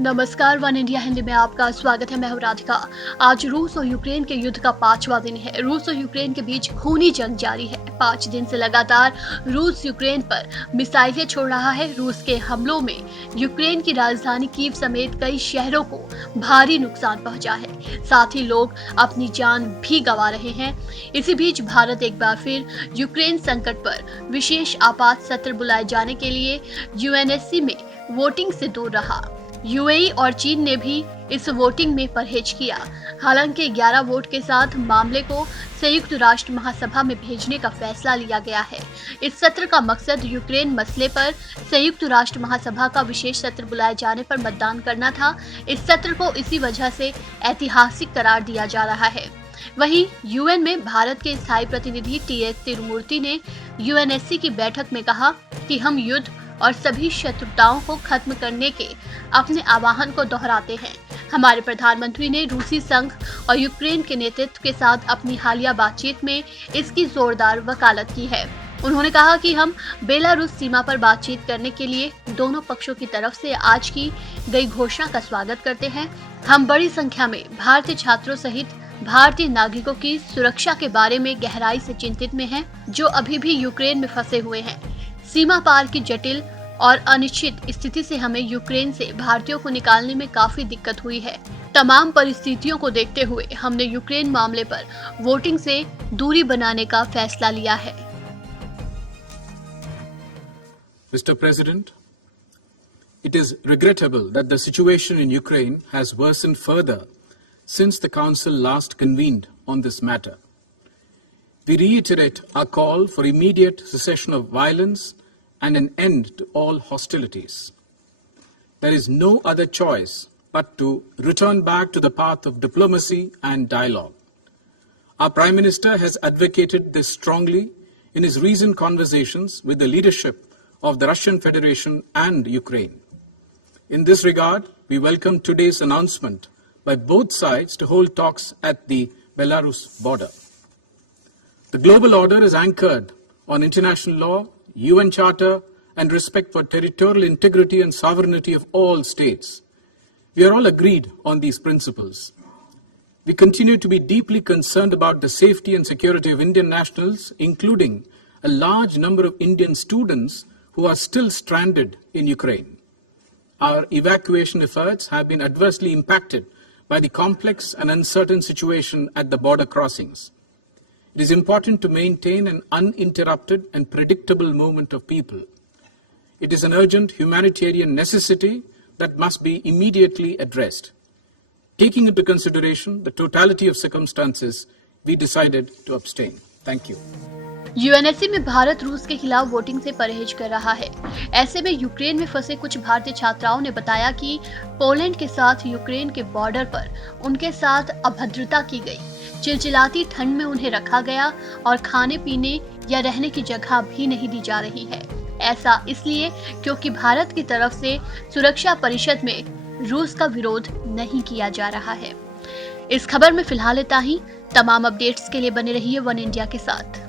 नमस्कार, one India Hindi में आपका स्वागत है। मैं हूं राधिका। आज रूस और यूक्रेन के युद्ध का 5वां दिन है। रूस और यूक्रेन के बीच खूनी जंग जारी है। 5 दिन से लगातार रूस यूक्रेन पर मिसाइलें छोड़ रहा है। रूस के हमलों में यूक्रेन की राजधानी कीव समेत कई शहरों को भारी नुकसान पहुंचा है। साथ ही लोग अपनी जान भी गंवा रहे हैं। इसी बीच भारत एक बार फिर यूक्रेन संकट पर विशेष आपात सत्र बुलाए जाने के लिए यूएनएससी में वोटिंग से दूर रहा। यूएई और चीन ने भी इस वोटिंग में परहेज किया। हालांकि 11 वोट के साथ मामले को संयुक्त राष्ट्र महासभा में भेजने का फैसला लिया गया है। इस सत्र का मकसद यूक्रेन मसले पर संयुक्त राष्ट्र महासभा का विशेष सत्र बुलाए जाने पर मतदान करना था। इस सत्र को इसी वजह से ऐतिहासिक करार दिया जा रहा है। वहीं यूएन में भारत के स्थायी प्रतिनिधि टीएस तिरुमूर्ति ने यूएनएससी की बैठक में कहा कि हम युद्ध और सभी शत्रुताओं को खत्म करने के अपने आह्वान को दोहराते हैं। हमारे प्रधानमंत्री ने रूसी संघ और यूक्रेन के नेतृत्व के साथ अपनी हालिया बातचीत में इसकी जोरदार वकालत की है। उन्होंने कहा कि हम बेलारूस सीमा पर बातचीत करने के लिए दोनों पक्षों की तरफ से आज की गई घोषणा का स्वागत करते हैं। हम बड़ी संख्या में भारतीय छात्रों सहित भारतीय नागरिकों की सुरक्षा के बारे में गहराई से चिंतित में हैं, जो अभी भी यूक्रेन में फंसे हुए हैं। सीमा पार की जटिल और अनिश्चित स्थिति से हमें यूक्रेन से भारतीयों को निकालने में काफी दिक्कत हुई है। तमाम परिस्थितियों को देखते हुए हमने यूक्रेन मामले पर वोटिंग से दूरी बनाने का फैसला लिया है। Mr. President, it is regrettable that the situation in Ukraine has worsened further since the Council last convened on this matter. We reiterate our call for immediate cessation of violence and an end to all hostilities. There is no other choice but to return back to the path of diplomacy and dialogue. Our Prime Minister has advocated this strongly in his recent conversations with the leadership of the Russian Federation and Ukraine. In this regard, we welcome today's announcement by both sides to hold talks at the Belarus border. The global order is anchored on international law, UN Charter, and respect for territorial integrity and sovereignty of all states. We are all agreed on these principles. We continue to be deeply concerned about the safety and security of Indian nationals, including a large number of Indian students who are still stranded in Ukraine. Our evacuation efforts have been adversely impacted by the complex and uncertain situation at the border crossings. It is important to maintain an uninterrupted and predictable movement of people. It is an urgent humanitarian necessity that must be immediately addressed. Taking into consideration the totality of circumstances, we decided to abstain. Thank you. UNSC में भारत रूस के खिलाफ voting से परहेज कर रहा है। ऐसे में यूक्रेन में फंसे कुछ भारतीय छात्राओं ने बताया कि पोलैंड के साथ यूक्रेन के बॉर्डर पर उनके साथ अभद्रता की गई। चिलचिलाती ठंड में उन्हें रखा गया और खाने पीने या रहने की जगह भी नहीं दी जा रही है। ऐसा इसलिए क्योंकि भारत की तरफ से सुरक्षा परिषद में रूस का विरोध नहीं किया जा रहा है। इस खबर में फिलहाल इतना ही। तमाम अपडेट्स के लिए बने रहिए वन इंडिया के साथ।